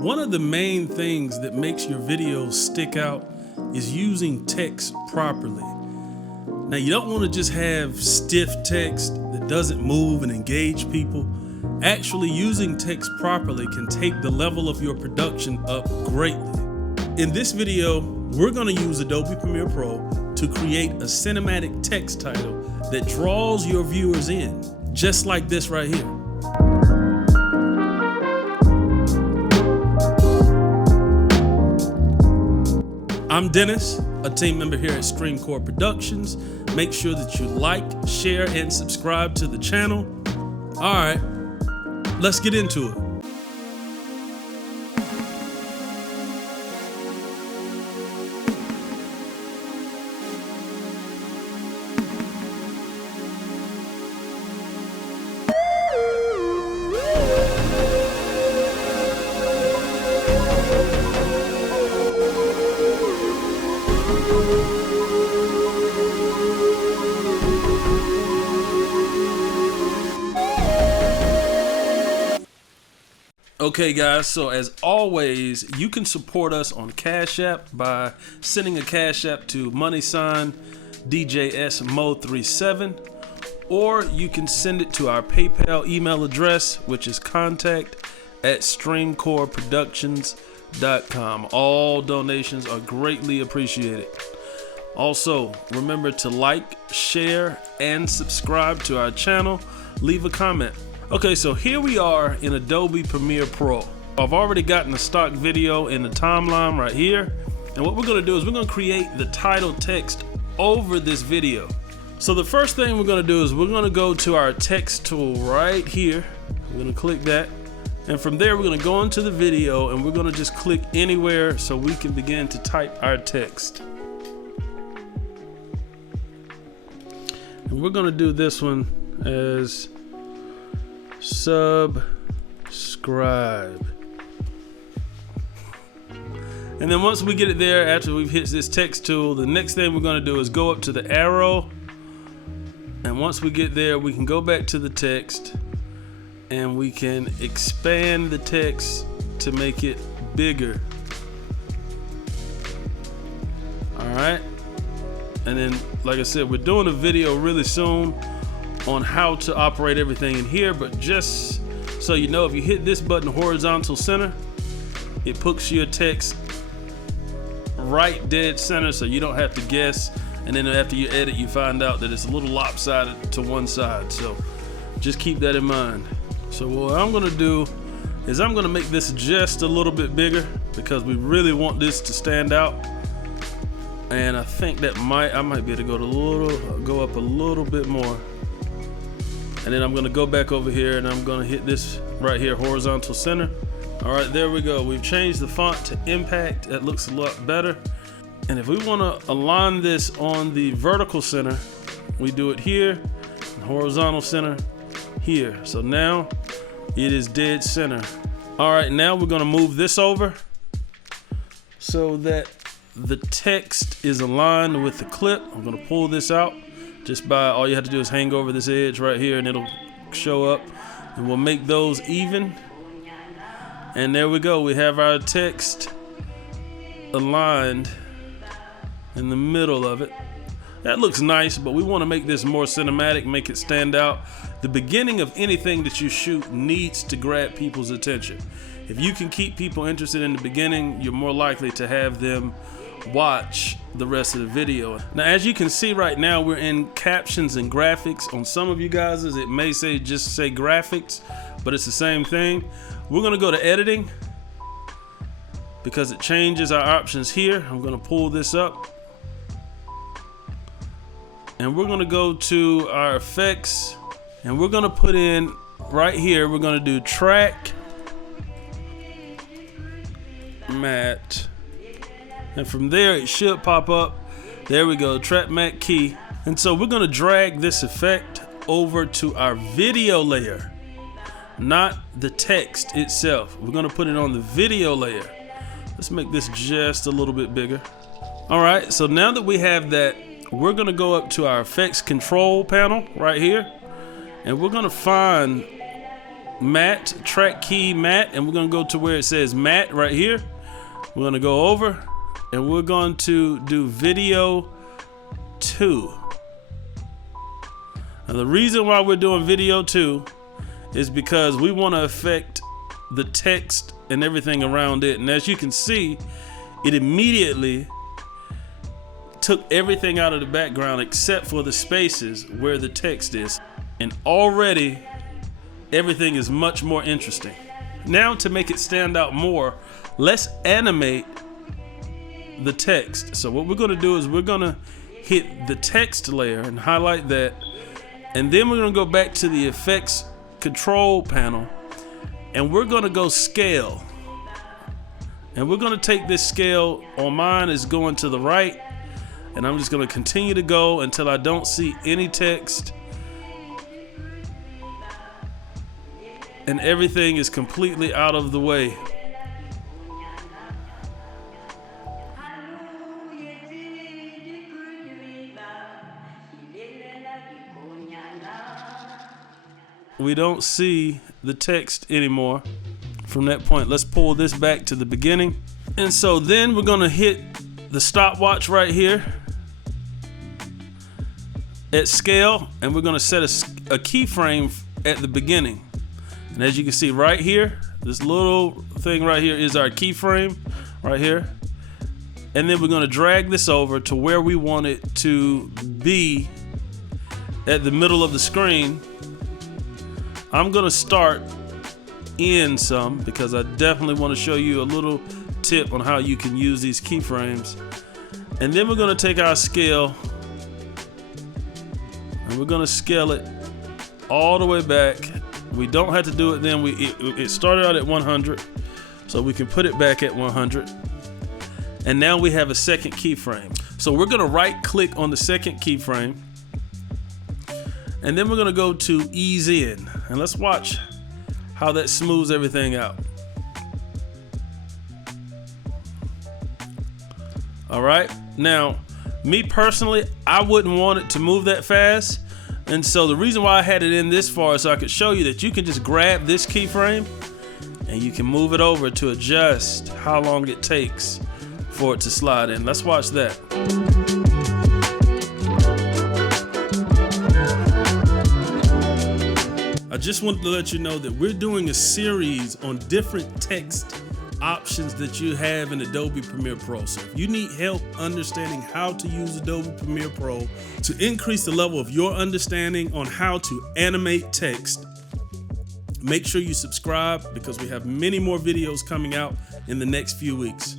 One of the main things that makes your videos stick out is using text properly. Now, you don't want to just have stiff text that doesn't move and engage people. Actually, using text properly can take the level of your production up greatly. In this video, we're going to use Adobe Premiere Pro to create a cinematic text title that draws your viewers in, just like this right here. I'm Dennis, a team member here at Streamcore Productions. Make sure that you like, share, and subscribe to the channel. All right, let's get into it. Okay guys, so as always, you can support us on Cash App by sending a Cash App to $DJSMO37, or you can send it to our PayPal email address, which is contact@streamcoreproductions.com. All donations are greatly appreciated. Also, remember to like, share, and subscribe to our channel. Leave a comment. Okay, so here we are in Adobe Premiere Pro. I've already gotten a stock video in the timeline right here. And what we're gonna do is we're gonna create the title text over this video. So the first thing we're gonna do is we're gonna go to our text tool right here. We're gonna click that. And from there, we're gonna go into the video and we're gonna just click anywhere so we can begin to type our text. And we're gonna do this one as subscribe. And then once we get it there, after we've hit this text tool, the next thing we're going to do is go up to the arrow, and once we get there, we can go back to the text and we can expand the text to make it bigger. All right, and then like I said, we're doing a video really soon on how to operate everything in here, but just so you know, if you hit this button, horizontal center, it puts your text right dead center so you don't have to guess, and then after you edit you find out that it's a little lopsided to one side, so just keep that in mind. So what I'm gonna do is I'm gonna make this just a little bit bigger because we really want this to stand out, and I think that I might be able to go up a little bit more. And then I'm gonna go back over here and I'm gonna hit this right here, horizontal center. All right, there we go. We've changed the font to impact. That looks a lot better. And if we wanna align this on the vertical center, we do it here, and horizontal center here. So now it is dead center. All right, now we're gonna move this over so that the text is aligned with the clip. I'm gonna pull this out. Just by, all you have to do is hang over this edge right here and it'll show up, and we'll make those even. And there we go, we have our text aligned in the middle of it. That looks nice, but we want to make this more cinematic, make it stand out. The beginning of anything that you shoot needs to grab people's attention. If you can keep people interested in the beginning, you're more likely to have them watch the rest of the video. Now, as you can see right now, we're in captions and graphics. On some of you guys, it may just say graphics, but it's the same thing. We're gonna go to editing because it changes our options here. I'm gonna pull this up and we're gonna go to our effects and we're gonna put in right here, we're gonna do track matte. And from there, it should pop up. There we go, track matte key. And so we're gonna drag this effect over to our video layer, not the text itself. We're gonna put it on the video layer. Let's make this just a little bit bigger. All right, so now that we have that, we're gonna go up to our effects control panel right here, and we're gonna find matte, track key matte, and we're gonna go to where it says matte right here. We're gonna go over and we're going to do video 2. Now the reason why we're doing video 2 is because we want to affect the text and everything around it. And as you can see, it immediately took everything out of the background except for the spaces where the text is. And already everything is much more interesting. Now to make it stand out more, let's animate the text. So what we're gonna do is we're gonna hit the text layer and highlight that. And then we're gonna go back to the effects control panel and we're gonna go scale. And we're gonna take this scale, on mine is going to the right, and I'm just gonna continue to go until I don't see any text and everything is completely out of the way. We don't see the text anymore from that point. Let's pull this back to the beginning. And so then we're gonna hit the stopwatch right here at scale, and we're gonna set a keyframe at the beginning. And as you can see right here, this little thing right here is our keyframe right here. And then we're gonna drag this over to where we want it to be at the middle of the screen. I'm gonna start in some because I definitely want to show you a little tip on how you can use these keyframes. And then we're gonna take our scale and we're gonna scale it all the way back. We don't have to do it then. It started out at 100, so we can put it back at 100. And now we have a second keyframe. So we're gonna right click on the second keyframe, and then we're gonna go to ease in, and let's watch how that smooths everything out. All right, now, me personally, I wouldn't want it to move that fast. And so the reason why I had it in this far is so I could show you that you can just grab this keyframe and you can move it over to adjust how long it takes for it to slide in. Let's watch that. I just wanted to let you know that we're doing a series on different text options that you have in Adobe Premiere Pro. So if you need help understanding how to use Adobe Premiere Pro to increase the level of your understanding on how to animate text, make sure you subscribe because we have many more videos coming out in the next few weeks.